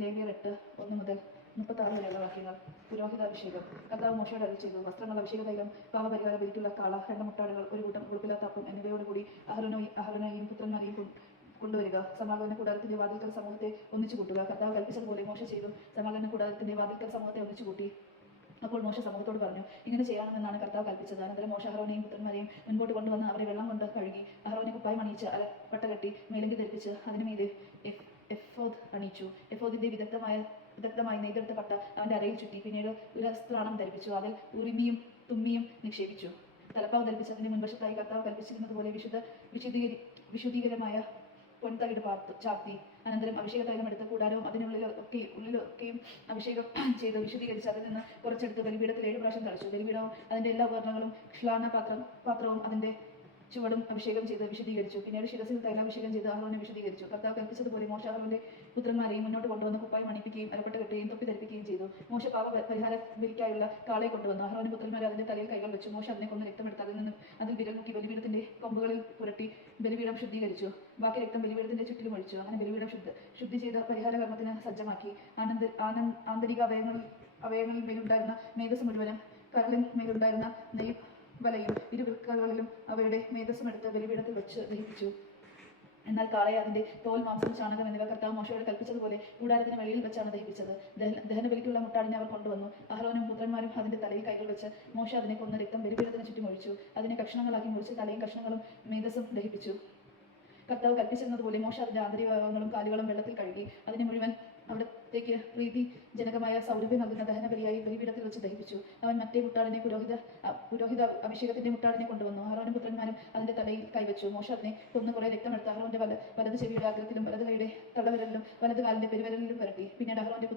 ലേവ്യർ 8:1-36 വരെയുള്ള വാക്യങ്ങൾ. പുരോഹിതാഭിഷേകം. കർത്താവ് മോശയോട് അരുളിച്ചെയ്തു, വസ്ത്രങ്ങൾ, അഭിഷേകതൈലം, പാപപരിഹാര ബലിക്കുള്ള കാള, 2 മുട്ടാടുകൾ, ഒരു കൂട്ടം ഉളുപ്പില്ലാത്ത അപ്പം എന്നിവയോടുകൂടി അഹരോനെയും പുത്രന്മാരെയും കൊണ്ടുവരിക. സമാഗമന കൂടാരത്തിന്റെ വാതിൽക്കൽ സമൂഹത്തെ ഒന്നിച്ചു കൂട്ടുക. കർത്താവ് കൽപ്പിച്ചതുപോലെ മോശ ചെയ്തു. സമാഗമന കൂടാരത്തിന്റെ വാതിൽക്കൽ സമൂഹത്തെ ഒന്നിച്ചു കൂട്ടി. അപ്പോൾ മോശ സമൂഹത്തോട് പറഞ്ഞു, ഇങ്ങനെ ചെയ്യണമെന്നാണ് കർത്താവ് കൽപ്പിച്ചത്. അനന്തരം മോശ അഹരോനെയും പുത്രന്മാരെയും മുൻപോട്ട് കൊണ്ടുവന്ന് അവരെ വെള്ളം കൊണ്ട് കഴുകി. അഹരോനെ കുപ്പായം അണിയിച്ച് അരപ്പട്ട കെട്ടി മേലങ്കി ധരിപ്പിച്ച് അതിനുമീതെ എഫോദ് അണിയിച്ചു. എഫോദിന്റെ വിദഗ്ധമായി നെയ്തെടുത്ത പട്ട അവന്റെ അരയിൽ ചുറ്റി. പിന്നീട് ഉരസ്ത്രാണം ധരിപ്പിച്ചു. അതിൽ ഉറിമിയും തുമ്മിയും നിക്ഷേപിച്ചു. തലപ്പാവ് ധരിപ്പിച്ചതിന്റെ മുൻവശത്തായി കർത്താവ് കൽപ്പിച്ചിരുന്നതുപോലെ വിശുദ്ധീകരമായ പൊൻതകിട് ചാർത്തി. അനന്തരം അഭിഷേക തൈലം എടുത്ത് കൂടാരവും ഉള്ളിലൊക്കെയും അഭിഷേകം ചെയ്ത് വിശുദ്ധീകരിച്ച് അതിൽ നിന്ന് കുറച്ചെടുത്ത് ബലിപീഠത്തിൽ 7 പ്രാവശ്യം തളിച്ചു. ബലിപീഠവും അതിന്റെ എല്ലാ ഉപകരണങ്ങളും പാത്രവും അതിന്റെ ചുവടും അഭിഷേകം ചെയ്ത് വിശുദ്ധീകരിച്ചു. പിന്നീട് ശിരസിൽ തൈലാഭിഷേകം ചെയ്ത് അഹരോനെ വിശുദ്ധീകരിച്ചു. കർത്താവ് കൽപ്പിച്ചതുപോലെ മോശ അഹരോന്റെ പുത്രന്മാരെയും മുന്നോട്ട് കൊണ്ടുവന്ന് കുപ്പായം അണിപ്പിക്കുകയും അരപ്പട്ട കെട്ടുകയും തൊപ്പി ധരിപ്പിക്കുകയും ചെയ്തു. മോശ പരിഹാര ബലിക്കായുള്ള കാളയെ കൊണ്ടുവന്നു. അഹരോന്റെ പുത്രന്മാരെ അതിന്റെ തലയിൽ കൈകൾ വെച്ചു. മോശ അതിനെ കൊന്ന് രക്തമെടുത്ത് അതിൽ വിരൽ മുക്കി ബലിപീഠത്തിന്റെ കൊമ്പുകളിൽ പുരട്ടി ബലിപീഠം ശുദ്ധീകരിച്ചു. ബാക്കി രക്തം ബലിപീഠത്തിന്റെ ചുറ്റിലും ഒഴിച്ചു. അങ്ങനെ ബലിപീഠം ശുദ്ധി ചെയ്ത പരിഹാര കർമ്മത്തിന് സജ്ജമാക്കി. ആന്തരിക അവയവങ്ങളിൽ മേലുണ്ടായിരുന്ന മേധസ് മുഴുവനും കരളിൻ മേലുണ്ടായിരുന്ന നെയ് വലയും ഇരുവൃക്കകളിലും അവയുടെ മേധസ്സുമെടുത്ത് ബലിപീഠത്തിൽ വെച്ച് ദഹിപ്പിച്ചു. എന്നാൽ കാളയെ, അതിന്റെ തോൽ, മാംസം, ചാണകം എന്നിവ കർത്താവ് മോശയോട് കൽപ്പിച്ചതുപോലെ കൂടാരത്തിന് വെളിയിൽ വെച്ചാണ് ദഹിപ്പിച്ചത്. ദഹനബലിക്കുള്ള മുട്ടാടിനെ അവർ കൊണ്ടുവന്നു. അഹരോനും പുത്രന്മാരും അതിന്റെ തലയിൽ കൈകൾ വെച്ച് മോശ അതിനെ കൊന്ന് രക്തം ബലിപീഠത്തിന് ചുറ്റും ഒഴിച്ചു. അതിനെ കഷ്ണങ്ങളാക്കി മുറിച്ച് തലയും കഷ്ണങ്ങളും മേധസ്സും ദഹിപ്പിച്ചു. കർത്താവ് കൽപ്പിച്ചിരുന്നതുപോലെ മോശ അതിന്റെ ആന്തരികങ്ങളും കാലുകളും വെള്ളത്തിൽ കഴുകി. അതിനെ മുഴുവൻ അവിടത്തേക്ക് പ്രീതിജനകമായ സൗരഭ്യം നൽകുന്ന ദഹനബലിയായി ബലിപീഠത്തിൽ വെച്ച് ദഹിപ്പിച്ചു. അവൻ മറ്റേ മുട്ടാടിനെ, പുരോഹിത അഭിഷേകത്തിന്റെ മുട്ടാടിനെ കൊണ്ടുവന്നു. അഹരോനും പുത്രന്മാരും അതിന്റെ തലയിൽ കൈവച്ചു. മോശ അതിനെ കൊന്ന് കുറെ രക്തമെടുത്ത് അഹരോന്റെ വലത് ചെവിയുടെ അഗ്രത്തിലും വലത് കൈയുടെ തള്ളവിരലിലും വലത് കാലിന്റെ പെരുവിരലിലും പുരട്ടി. പിന്നീട് അഹരോന്റെ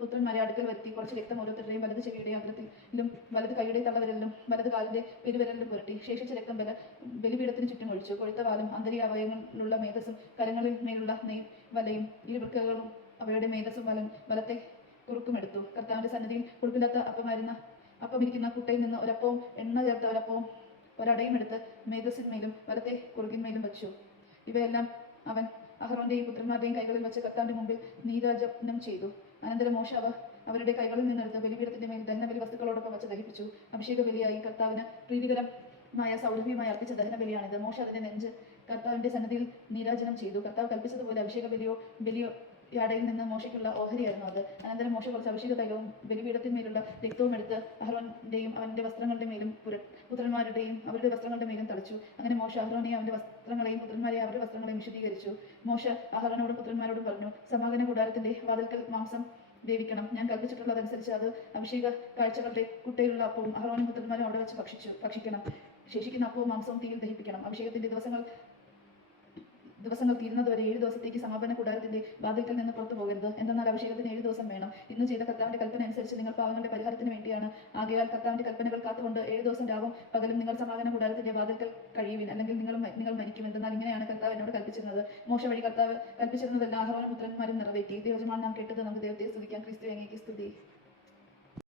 പുത്രന്മാരെ അടുക്കൽ വരുത്തി കുറച്ച് രക്തം ഓരോരുത്തരുടെയും വലത് ചെവിയുടെ അഗ്രത്തിലും വലത് കൈയുടെ തള്ളവിരലിലും വലത് കാലിന്റെ പെരുവിരലിലും പുരട്ടി. ശേഷിച്ച രക്തം ബലിപീഠത്തിന് ചുറ്റും ഒഴിച്ചു. കൊഴുത്ത വാലും ആന്തരിക അവയവങ്ങളിലുള്ള മേധസ്സും കരങ്ങളിൽ മേലുള്ള നെയ് വലയും ഇരുവൃക്കകളും അവയുടെ മേധസ്സും വലത്തെ കുറുക്കുമെടുത്തു. കർത്താവിന്റെ സന്നിധിയിൽ കുറുപ്പില്ലാത്ത അപ്പമിരിക്കുന്ന കുട്ടയിൽ നിന്ന് ഒരപ്പവും എണ്ണ ചേർത്ത ഒരപ്പവും ഒരടയും എടുത്ത് മേധസ്സിന്മേലും വലത്തെ കുറുകിന്മേലും വെച്ചു. ഇവയെല്ലാം അവൻ അഹരോന്റെയും പുത്രന്മാരുടെയും കൈകളിൽ വെച്ച് കർത്താവിന്റെ മുമ്പിൽ നീരാജനം ചെയ്തു. അനന്തരം മോശ അവരുടെ കൈകളിൽ നിന്നെടുത്ത് ബലിപീഠത്തിന്റെ മേൽ ദഹനബലി വസ്തുക്കളോടൊപ്പം വെച്ച് ദഹിപ്പിച്ചു. അഭിഷേക ബലിയായി കർത്താവിന് പ്രീതികരമായ സൗരഭ്യമായി അർപ്പിച്ച ദഹനബലിയാണിത്. മോശ അതിന്റെ നെഞ്ച് കർത്താവിന്റെ സന്നിധിയിൽ നീരാജനം ചെയ്തു. കർത്താവ് കൽപ്പിച്ചതുപോലെ അഭിഷേക ബലിയോ യാടയിൽ നിന്ന് മോശയ്ക്കുള്ള ഓഹരിയായിരുന്നു അത്. അനന്തരം മോശ കുറച്ച് അഭിഷേക തൈലവും ബലിപീഠത്തിന്മേലുള്ള രക്തവും എടുത്ത് അഹരോന്റെയും അവന്റെ വസ്ത്രങ്ങളുടെ മേലും പുത്രന്മാരുടെയും അവരുടെ വസ്ത്രങ്ങളുടെ മേലും തളിച്ചു. അങ്ങനെ മോശ അഹരോനെയും അവന്റെ വസ്ത്രങ്ങളെയും പുത്രന്മാരെയും അവരുടെ വസ്ത്രങ്ങളെയും വിശുദ്ധീകരിച്ചു. മോശ അഹരോനോടും പുത്രന്മാരോടും പറഞ്ഞു, സമാഗമന കൂടാരത്തിന്റെ വാതിൽക്കൽ മാംസം വേവിക്കണം. ഞാൻ കൽപ്പിച്ചിട്ടുള്ളതനുസരിച്ച് അത് അഭിഷേക കാഴ്ചകളുടെ കുട്ടയിലുള്ള അപ്പവും അഹരോനും പുത്രന്മാരും അവിടെ വെച്ച് ഭക്ഷിക്കണം. ശേഷിക്കുന്ന അപ്പവും മാംസവും തീയിൽ ദഹിപ്പിക്കണം. അഭിഷേകത്തിന്റെ ദിവസങ്ങൾ തീരുന്നതുവരെ 7 ദിവസത്തേക്ക് സമാപന കൂടാരത്തിന്റെ വാതിൽക്കൽ നിന്ന് പുറത്തു പോകരുത്. എന്തെന്നാൽ അഭിഷേകത്തിന് 7 ദിവസം വേണം. ഇന്ന് ചെയ്ത കർത്താവിന്റെ കൽപ്പന അനുസരിച്ച് നിങ്ങൾ പാവങ്ങളുടെ പരിഹാരത്തിന് വേണ്ടിയാണ്. ആകയാൽ കർത്താവിന്റെ കൽപ്പനകൾ കാത്തുകൊണ്ട് 7 ദിവസം രാവും പകലും നിങ്ങൾ സമാഗമന കൂടാരത്തിന്റെ വാതിൽക്കൽ കഴിയുവിൻ, അല്ലെങ്കിൽ നിങ്ങൾ മരിക്കും. എന്തെന്നാൽ ഇങ്ങനെയാണ് കർത്താവ് എന്നോട് കൽപ്പിച്ചിരുന്നത്. മോശ വഴി കർത്താവ് കൽപ്പിച്ചിരുന്നതെല്ലാം അഹരോനും പുത്രന്മാരും നിറവേറ്റി. ദൈവജനമാണ് നാം കേട്ടത്. നമുക്ക് ദൈവത്തെ സ്തുതിക്കാം. ക്രിസ്തു അങ്ങേക്ക് സ്തുതി.